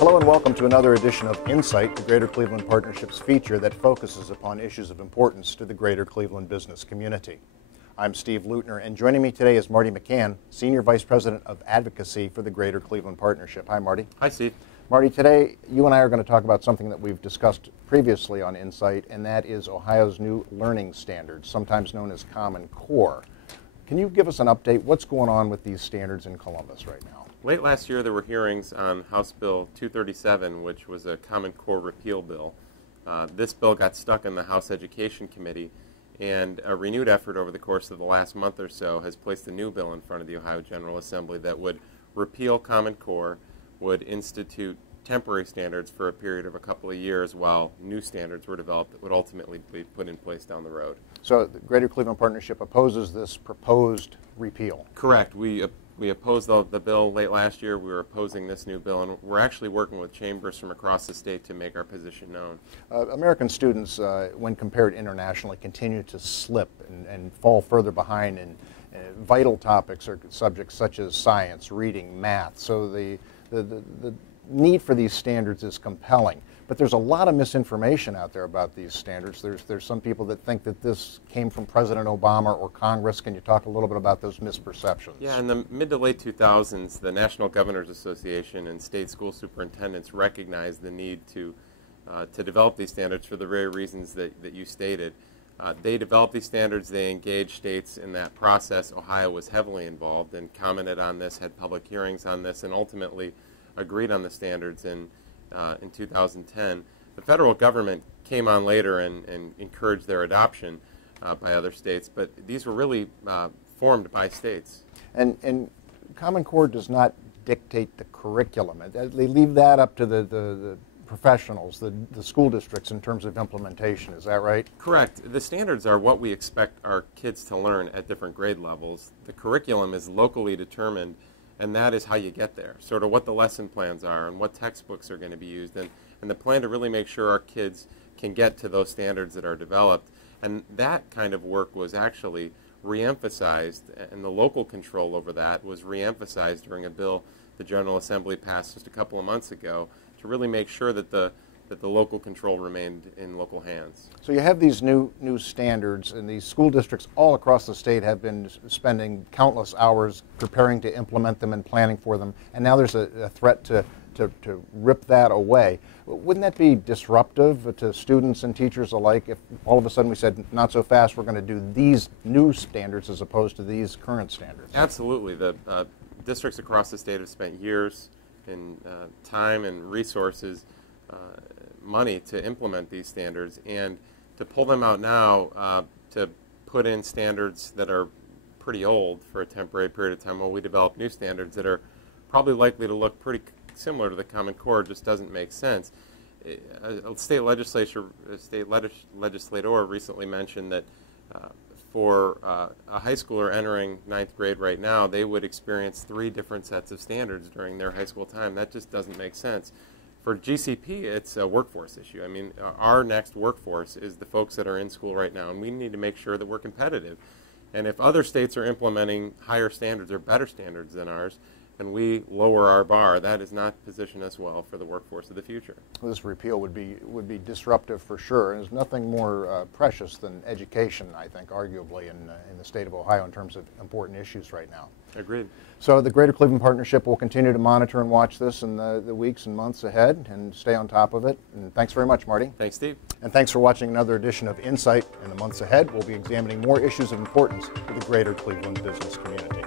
Hello and welcome to another edition of Insight, the Greater Cleveland Partnership's feature that focuses upon issues of importance to the Greater Cleveland business community. I'm Steve Leutner, and joining me today is Marty McCann, Senior Vice President of Advocacy for the Greater Cleveland Partnership. Hi, Marty. Hi, Steve. Marty, today you and I are going to talk about something that we've discussed previously on Insight, and that is Ohio's new learning standards, sometimes known as Common Core. Can you give us an update? What's going on with these standards in Columbus right now? Late last year, there were hearings on House Bill 237, which was a Common Core repeal bill. This bill got stuck in the House Education Committee, and a renewed effort over the course of the last month or so has placed a new bill in front of the Ohio General Assembly that would repeal Common Core, would institute temporary standards for a period of a couple of years while new standards were developed that would ultimately be put in place down the road. So the Greater Cleveland Partnership opposes this proposed repeal? Correct. We opposed the bill late last year. We were opposing this new bill, and we're actually working with chambers from across the state to make our position known. American students, when compared internationally, continue to slip and fall further behind in vital topics or subjects such as science, reading, math. So the need for these standards is compelling. But there's a lot of misinformation out there about these standards. There's some people that think that this came from President Obama or Congress. Can you talk a little bit about those misperceptions? Yeah, in the mid to late 2000s, the National Governors Association and state school superintendents recognized the need to develop these standards for the very reasons that you stated. They developed these standards, they engaged states in that process. Ohio was heavily involved and commented on this, had public hearings on this, and ultimately agreed on the standards in 2010. The federal government came on later and encouraged their adoption by other states, but these were really formed by states. And Common Core does not dictate the curriculum. They leave that up to the professionals, the school districts in terms of implementation. Is that right? Correct. The standards are what we expect our kids to learn at different grade levels. The curriculum is locally determined, and that is how you get there, sort of what the lesson plans are and what textbooks are going to be used, and the plan to really make sure our kids can get to those standards that are developed. And that kind of work was actually reemphasized, and the local control over that was reemphasized during a bill the General Assembly passed just a couple of months ago to really make sure that the local control remained in local hands. So you have these new standards, and these school districts all across the state have been spending countless hours preparing to implement them and planning for them, and now there's a threat to rip that away. Wouldn't that be disruptive to students and teachers alike if all of a sudden we said, not so fast, we're going to do these new standards as opposed to these current standards? Absolutely. The districts across the state have spent years in time and resources, money to implement these standards, and to pull them out now to put in standards that are pretty old for a temporary period of time while we develop new standards that are probably likely to look pretty similar to the Common Core just doesn't make sense. A state legislator recently mentioned that for a high schooler entering 9th grade right now, they would experience 3 different sets of standards during their high school time. That just doesn't make sense. For GCP, it's a workforce issue. I mean, our next workforce is the folks that are in school right now, and we need to make sure that we're competitive. And if other states are implementing higher standards or better standards than ours, and we lower our bar, that does not position us well for the workforce of the future. This repeal would be disruptive for sure. And there's nothing more precious than education, I think, arguably, in the state of Ohio in terms of important issues right now. Agreed. So the Greater Cleveland Partnership will continue to monitor and watch this in the weeks and months ahead and stay on top of it. And thanks very much, Marty. Thanks, Steve. And thanks for watching another edition of Insight. In the months ahead, we'll be examining more issues of importance to the Greater Cleveland business community.